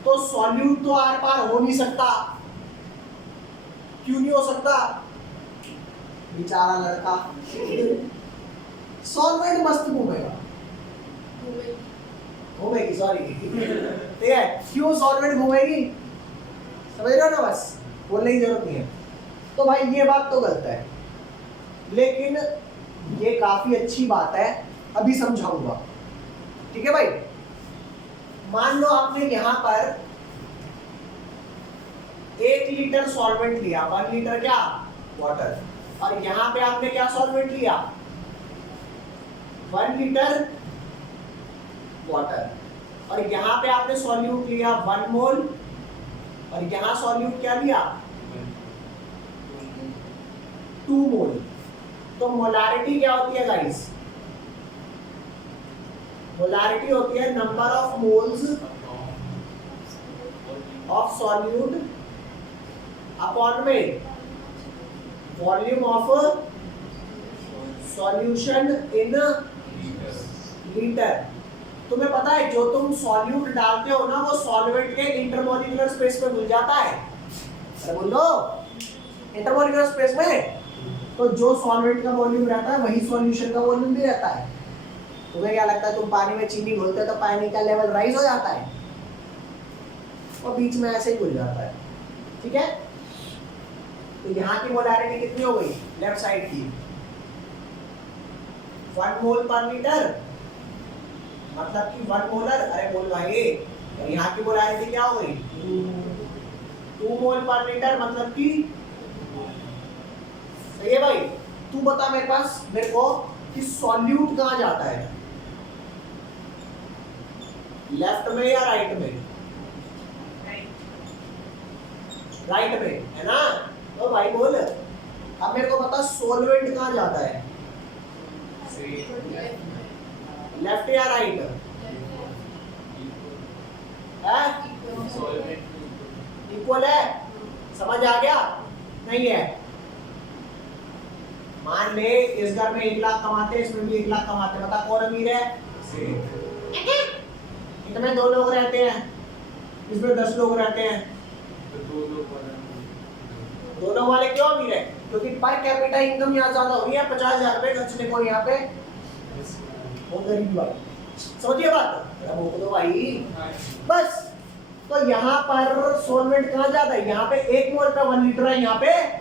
तो सॉल्यूट तो आर पार हो नहीं सकता। क्यों नहीं हो सकता? बेचारा लड़का, सॉल्वेंट मस्त घूमेगा, घूमेगी, सॉरी, ठीक है। क्यों सॉल्वेंट घूमेगी? समझ रहे हो ना? बस बोलने की जरूरत नहीं है। तो भाई ये बात तो गलत है। लेकिन ये काफी अच्छी बात है, अभी समझाऊंगा। ठीक है भाई, मान लो आपने यहां पर 1 लीटर सॉल्वेंट लिया, 1 लीटर क्या वाटर, और यहां पे आपने क्या सॉल्वेंट लिया 1 लीटर वाटर, और यहां पे आपने सॉल्यूट लिया 1 मोल, और यहां सॉल्यूट क्या लिया 2 मोल। तो मोलारिटी क्या होती है गाइस? मोलारिटी होती है number of moles of solute upon में volume of solution in litre. तुम्हें पता है जो तुम सॉल्यूट डालते हो ना, वो सॉल्वेंट के इंटरमोलिकुलर स्पेस में घुल जाता है। अरे बोलो, इंटरमोलिकुलर स्पेस में तो जो सॉल्वेंट का वॉल्यूम रहता है वही सॉल्यूशन का वॉल्यूम भी रहता है। तुम्हें क्या लगता है, तुम पानी में चीनी घोलते हो तो पानी का लेवल राइज हो जाता है और बीच में ऐसे ही घुल जाता है। ठीक है, तो यहाँ की मोलारिटी कितनी हो गई लेफ्ट साइड की 1 मोल पर लीटर, मतलब कि 1 मोलर। अरे बोल भाई, और यहाँ की मोलारिटी क्या हो गई 2 मोल पर लीटर, मतलब कि सही है भाई। तू बता मेरे को कि सॉल्यूट कहाँ जाता है, लेफ्ट में या राइट में? राइट में है ना। तो भाई बोल, अब मेरे को बता सॉल्वेंट कहाँ जाता है, लेफ्ट या राइट? इक्वल है, समझ आ गया? नहीं है? मान ले इस घर में 1 लाख कमाते, इसमें भी 1 लाख कमाते, बता कौन अमीर है? इतने 2 लोग रहते हैं, इसमें 10 लोग रहते हैं, दोनों वाले क्यों अमीर है? क्योंकि पर कैपिटा इनकम यहाँ ज्यादा हो रही है, 50,000 रुपए खर्चने को यहाँ पे वो गरीब बात। समझिए बात? वो तो भाई बस। तो यहाँ पर सॉल्वेंट कहाँ जाता है? यहाँ पे 1 मोल पे 1 लीटर है, यहाँ पे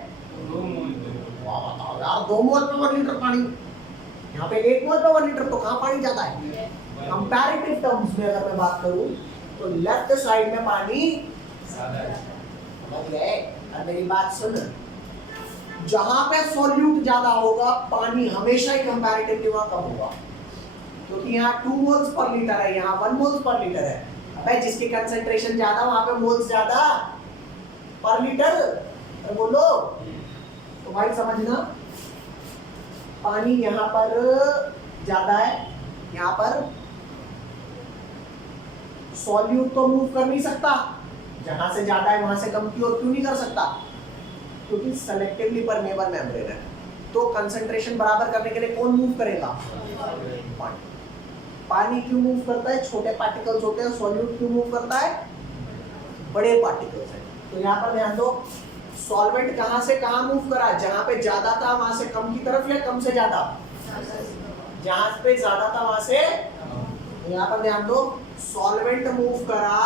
2 मोल पे 1 लीटर पानी, यहाँ पे 1 मोल पे 1 लीटर, तो कहाँ पानी जाता है? कंपैरेटिव टर्म्स में अगर मैं बात करूं तो लेफ्ट साइड में पानी ज्यादा है। समझ गए? अब मेरी बात सुन, जहां पे सॉल्यूट ज्यादा होगा पानी हमेशा ही कंपैरेटिवली वहां कम होगा, क्योंकि यहाँ 2 मोल्स पर लीटर है, यहाँ 1 मोल्स पर लीटर है। अबे जिसकी कंसंट्रेशन ज्यादा वहां पे मोल्स ज्यादा पर लीटर। तो बोलो, तो भाई समझना, पानी यहाँ पर ज्यादा है, यहाँ पर सॉल्यूट तो मूव कर नहीं सकता, जहां से ज्यादा है वहां से कम की ओर क्यों नहीं कर सकता? क्योंकि सेलेक्टिवली परमेबल मेम्ब्रेन है। तो कंसंट्रेशन बराबर करने के लिए कौन मूव करेगा? पानी। पानी क्यों मूव करता है? छोटे पार्टिकल्स होते हैं। सॉल्यूट क्यों मूव करता है? बड़े पार्टिकल्स हैं। तो यहाँ पर ध्यान दो, सॉल्वेंट कहां से कहां मूव करा? जहां पे ज्यादा था वहां से कम की तरफ, या कम से ज्यादा? जहां पे ज्यादा था वहां से। यहाँ पर ध्यान दो, सॉल्वेंट मूव करा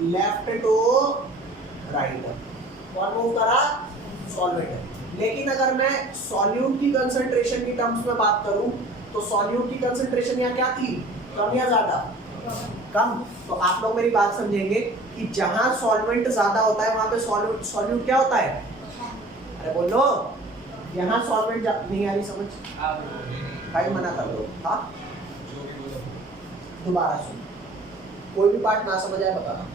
लेफ्ट टू राइट। कौन मूव करा? सॉल्वेंट। लेकिन अगर मैं सॉल्यूट की कंसंट्रेशन की टर्म्स में बात करूं तो सॉल्यूट की कंसंट्रेशन यहाँ क्या थी? कम या ज्यादा? कम। तो आप लोग मेरी बात समझेंगे कि जहां सॉल्वेंट ज्यादा होता है वहां पे सॉल्यूट क्या होता है? अरे बोलो, यहाँ सॉल्वेंट नहीं आ रही समझ? भाई मना कर दो। हाँ, दोबारा सुन, कोई भी पार्ट ना समझ आए बताना।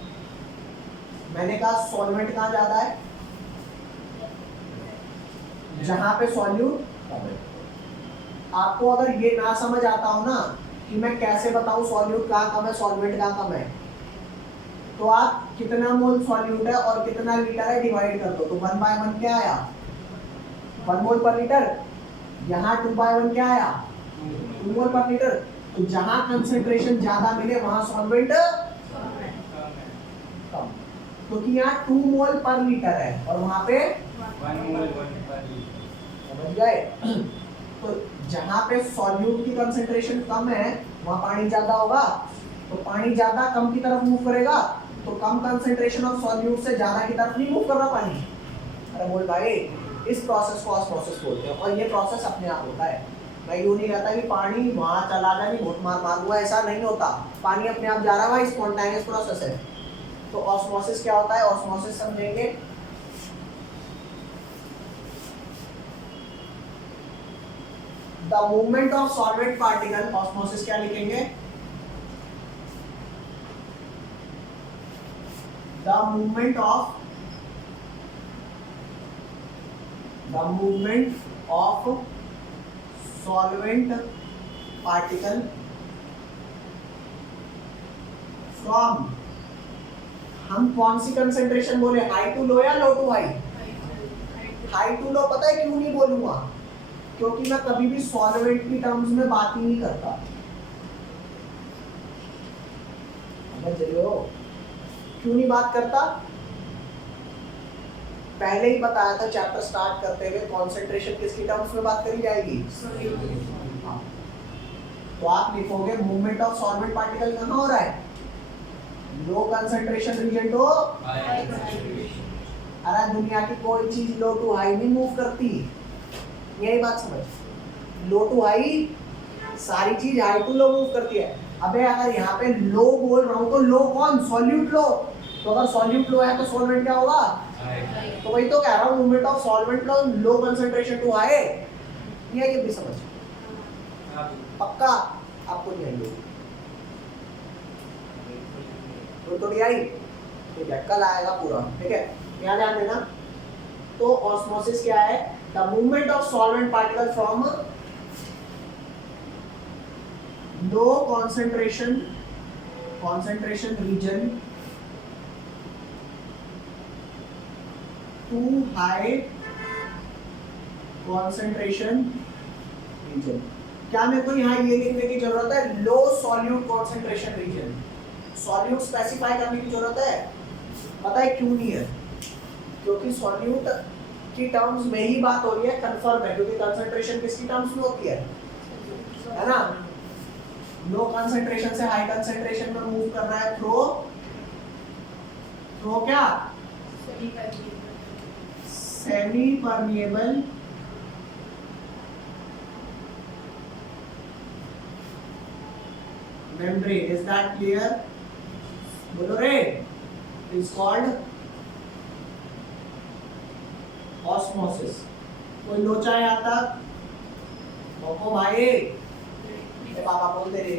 मैंने कहा सॉल्वेंट कहाँ ज्यादा है? जहां पे सॉल्यूट कम है। आपको अगर ये ना समझ आता हो ना कि मैं कैसे बताऊं सॉल्यूट कहाँ कम है, सॉल्वेंट कहाँ कम है, तो आप कितना मोल सॉल्यूट है और कितना लीटर है डिवाइड कर दो, तो 1/1 क्या आया? 1 मोल पर लीटर। यहाँ 2/1 क्या आया? 2 मोल पर लीटर। तो जहां कंसेंट्रेशन ज्यादा मिले वहां सॉल्वेंट कम, क्योंकि यहाँ 2 मोल पर लीटर है और वहां पे 1 मोल 1 पर लीटर। समझ गए? तो जहां पे सॉल्यूट की कंसेंट्रेशन कम है वहां पानी ज्यादा होगा, तो पानी ज्यादा कम की तरफ मूव करेगा, तो कम कंसेंट्रेशन ऑफ सॉल्यूट से ज्यादा की तरफ नहीं मूव कर रहा पानी। अरे बोल भाई, इस प्रोसेस को ऑस्मोसिस बोलते हैं और ये प्रोसेस अपने आप होता है। मैं यूँ नहीं कहता कि पानी वहाँ चला जाए, घुट मार मारूंगा, ऐसा नहीं होता। पानी अपने आप जा रहा है, स्पॉन्टेनियस प्रोसेस है। तो ऑस्मोसिस क्या होता है, ऑस्मोसिस समझेंगे। The movement of solvent particle, osmosis क्या लिखेंगे, the movement of solvent particle from, हम कौन सी कंसेंट्रेशन बोले, हाई टू लो या लो to high? High to low. पता है क्यों नहीं बोलूंगा, क्योंकि मैं कभी भी सॉल्वेंट की टर्म्स में बात ही नहीं करता। समझ रहे हो क्यों नहीं बात करता? पहले ही बताया था चैप्टर स्टार्ट करते हुए, कंसंट्रेशन किसकी टर्म्स में बात करी जाएगी? तो आप लिखोगे मूवमेंट ऑफ सॉल्वेंट पार्टिकल कहाँ हो रहा है, लो कंसंट्रेशन रीजन टू, अरे दुनिया की कोई चीज लो टू हाई नहीं मूव करती, यही बात समझ। लो टू हाई सारी चीज हाई टू लो मूव करती है। अबे अगर यहाँ पे लो बोल रहा हूँ तो लो कौन, सॉल्यूट लो। तो अगर सॉल्यूट लो है तो सॉल्वेंट क्या होगा? तो वही तो कह रहा हूँ, मूवमेंट ऑफ सॉल्वेंट का लो कंसंट्रेशन टू हाई, ये भी समझ। पक्का आपको नहीं आएगी तो नहीं आई, ठीक है, कल आएगा पूरा, ठीक है, यहाँ ध्यान देना। तो ऑस्मोसिस क्या है, the movement of solvent particle from low concentration region to high concentration region। क्या मेरे को यहाँ ये लिखने की जरूरत है, low solute concentration region? Solute specify करने की जरूरत है? पता है क्यों नहीं है? क्योंकि सॉल्यूट की टर्म्स में ही बात हो रही है, कंफर्म है, क्योंकि कंसंट्रेशन किसकी टर्म्स में होती है ना? लो कंसंट्रेशन से हाई कंसंट्रेशन में मूव कर रहा है थ्रो क्या, semi permeable membrane, is that clear? बोलो रे, is called osmosis। कोई लोचा है यहाँ तक? बोको भाई, ये पापा बोल दे रहे।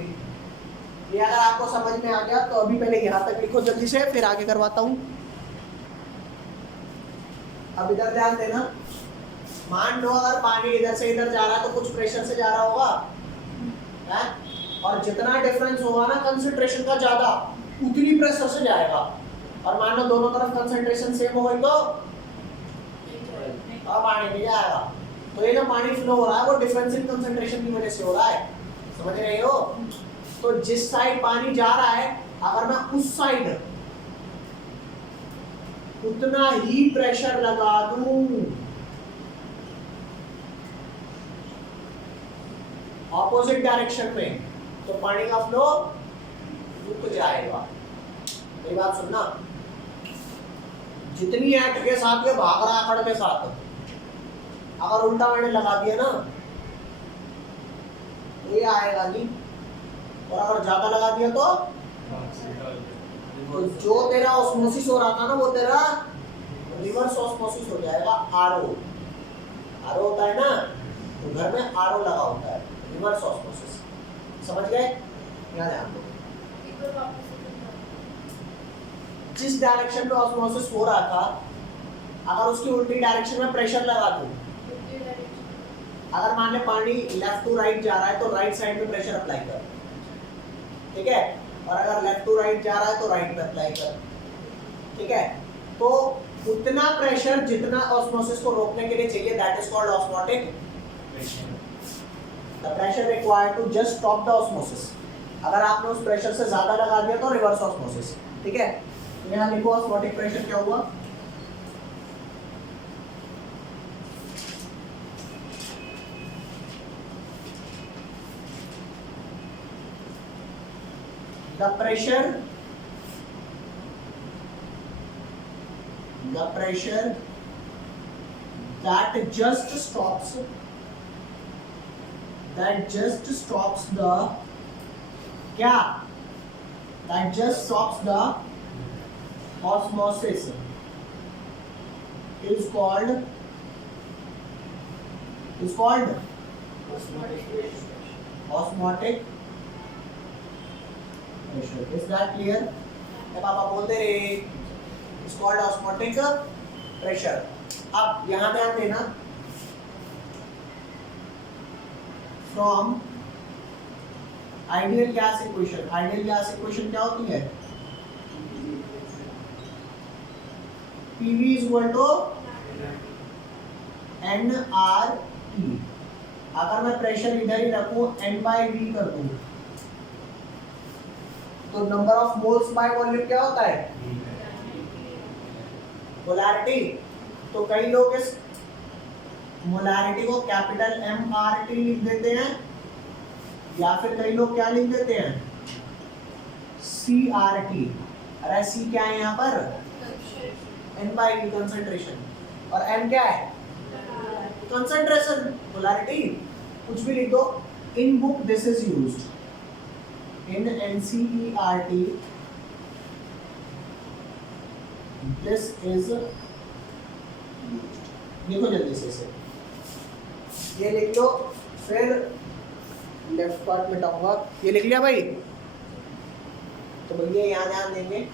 ये अगर आपको समझ में आ गया तो अभी पहले यहाँ तक लिखो जल्दी से, फिर आगे करवाता हूँ। अब इधर ध्यान देना, मान लो अगर पानी इधर से इधर जा रहा है तो कुछ प्रेशर से जा रहा होगा, है? और जितना डिफरेंस होगा ना कंसंट्रेशन का ज्यादा, उतनी प्रेशर से जाएगा। और मान लो दोनों तरफ कंसंट्रेशन सेम हो गई तो पानी नहीं जाएगा। तो ये जो पानी फ्लो हो रहा है वो डिफरेंस इन कंसंट्रेशन की वजह से हो रहा है, समझ रहे हो? तो जिस साइड पानी जा रहा है, अगर मैं उस साइड उतना ही प्रेशर लगा दूं, ऑपोजिट डायरेक्शन में, तो पानी का फ्लो रुक जाएगा। मेरी बात सुनना, जितनी एक्ट के साथ ये भाग रहा है आकड़ के साथ, अगर उल्टा मैंने लगा दिया ना तो ये आएगा नहीं, और अगर ज्यादा लगा दिया तो जो तेरा ऑस्मोसिस हो रहा था ना वो तेरा रिवर्स ऑस्मोसिस हो जाएगा। आरओ होता है ना, तो घर में आरओ लगा होता है, रिवर्स ऑस्मोसिस। समझ गए? यहाँ ध्यान दो, जिस डायरेक्शन में ऑस्मोसिस हो रहा था, अगर उसकी उल्टी डायरेक्शन में प्रेशर लगा दूं, अगर मान ले पानी लेफ्ट टू राइट जा रहा है तो राइट साइड में प्रेशर अप्लाई कर, ठीक है? और अगर लेफ्ट टू राइट जा रहा है तो राइट में अप्लाई कर, ठीक है? तो उतना प्रेशर जितना ऑस्मोसिस को रोकने के लिए चाहिए, that is called osmotic pressure. The pressure required to just stop the osmosis. अगर आपने उस प्रेशर से ज्यादा लगा दिया तो रिवर्स ऑस्मोसिस, ठीक है? यहाँ लिखो ऑस्मोटिक प्रेशर क्या हुआ, the pressure that just stops the क्या that just stops the osmosis is called osmotic pressure. Is that clear? पापा बोलते रहे it's called osmotic pressure. अब यहाँ ध्यान देना, from ideal gas equation क्या होती है? PV is equal to nRT. अगर मैं प्रेशर इधर ही रखूं N/V कर दूं तो number of moles by volume क्या होता है? मोलारिटी. तो कई लोग इस मोलारिटी को कैपिटल MRT लिख देते हैं या फिर कई लोग क्या लिख देते हैं? CRT. अरे C क्या है यहाँ पर? N/V concentration. और N क्या है? कंसंट्रेशन. मोलारिटी कुछ भी लिख दो. In book this is used. In NCERT this is देखो जल्दी से इसे ये लिख लो, फिर लेफ्ट पार्ट मिटाऊंगा. ये लिख लिया भाई? तो भैया यहाँ ध्यान देंगे,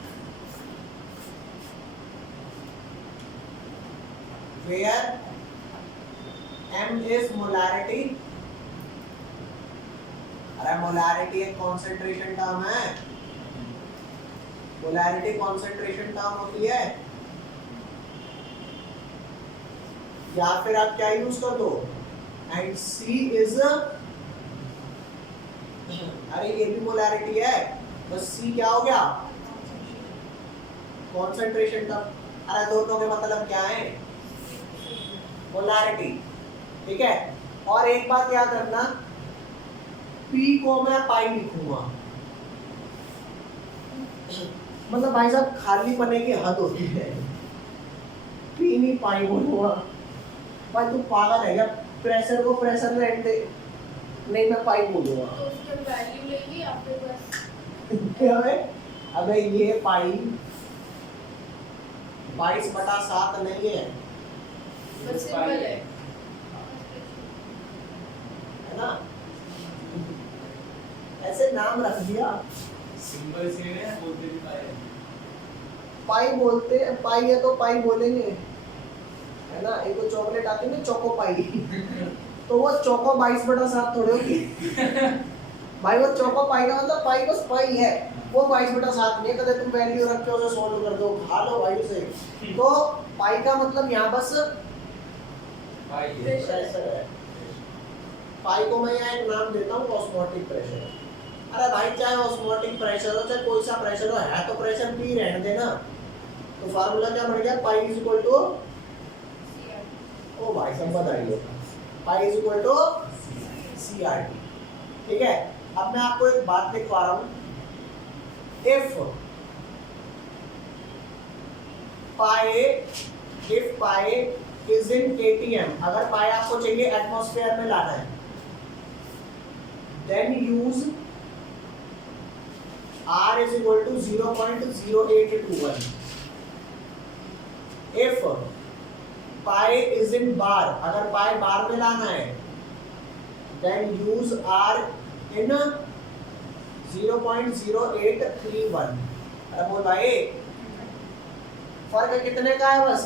where M is molarity. अरे मोलारिटी एक कॉन्सेंट्रेशन टर्म है. मोलारिटी कॉन्सेंट्रेशन टर्म होती है. या फिर आप क्या यूज कर दो? एंड C इज अरे ये भी मोलारिटी है, बस C क्या हो गया? Concentration term. अरे दोनों के मतलब क्या है? मोलारिटी. ठीक है. और एक बात याद रखना, P को मैं पाई लिखूंगा. मतलब भाई साहब खाली पने की हद होती है. P नहीं पाई बोलूंगा. भाई तू पागल है क्या? प्रेशर को प्रेशर रहने दे. नहीं मैं पाई बोलूंगा. तो उसके वैल्यू लेंगे आपके पास. क्या है? अबे ये पाई 22/7 नहीं है. बस सिंपल है ना? ऐसे नाम रख दिया. सिंबल से है बोलते भी पाई बोलते हैं. पाई है तो पाई बोलेंगे, है ना? एक तो चॉकलेट आती है ना, चोको पाई. तो वो चोको 22/7 थोड़ी होगी भाई. वो चोको पाई का मतलब पाई बस पाई है. वो 22/7 नहीं. कदे तुम वैल्यू रख के उसे सॉल्व कर दो, खा लो भाई उसे. तो पाई का मतलब यहाँ बस प्रेशर है. पाई को मैं यहाँ एक नाम देता हूँ, ऑस्मोटिक प्रेशर. अरे भाई चाहे ऑस्मोटिक प्रेशर हो चाहे कोई सा प्रेशर हो, है तो प्रेशर P रहने देना. तो फार्मूला क्या बन गया? पाई इज इक्वल टू, ओ भाई सब बताइए, pi is equal to CRT. ठीक है. अब मैं आपको एक बात लिखवा रहा हूँ. If pi is in ATM, अगर पाई आपको चाहिए एटमॉस्फेयर में लाना है, then use R is equal to 0.0821. If pi is in bar, अगर pi बार में लाना है, then use R in 0.0831. अरे बोल भाई फर्क कितने का है? बस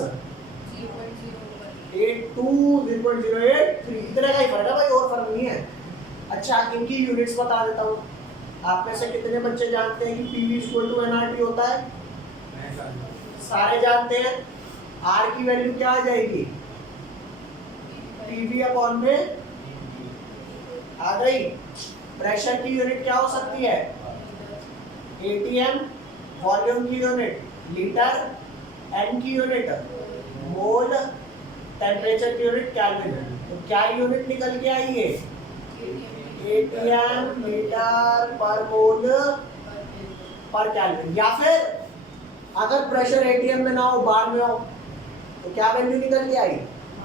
0.82 इतने का ही फर्क है भाई, और फर्क नहीं है. अच्छा इनकी यूनिट्स बता देता हूँ. आप में से कितने बच्चे जानते हैं कि PV = nRT होता है? सारे जानते हैं. R की वैल्यू क्या आ जाएगी? PV में आ गई. प्रेशर की यूनिट क्या हो सकती है? ATM. वॉल्यूम की यूनिट लीटर. N की यूनिट मोल. टेम्परेचर की यूनिट केल्विन. तो क्या यूनिट निकल के आई है? ATM लीटर पर मोल पर केल्विन. या फिर अगर प्रेशर ATM में ना हो, बार में हो, तो क्या वैल्यू निकल के आई?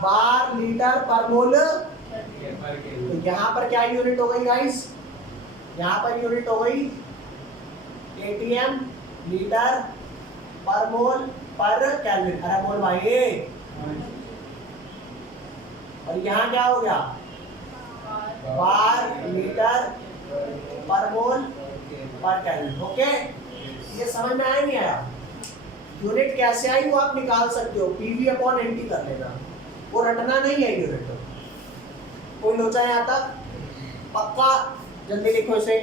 बार लीटर पर मोल। पर के तो यहाँ पर क्या यूनिट हो गई गाइस, यहाँ पर यूनिट हो गई एटीएम लीटर पर मोल पर केल्विन। अरे बोल भाई, और यहाँ क्या हो गया, बार लीटर पर मोल पर केल्विन। ओके, ये समझ में आया नहीं आया? यूनिट कैसे आई वो आप निकाल सकते हो, पीवी अपॉन एनटी कर लेना, वो रटना नहीं है यूनिट। कोई लोचा यहाँ तक? पक्का? जल्दी लिखो इसे।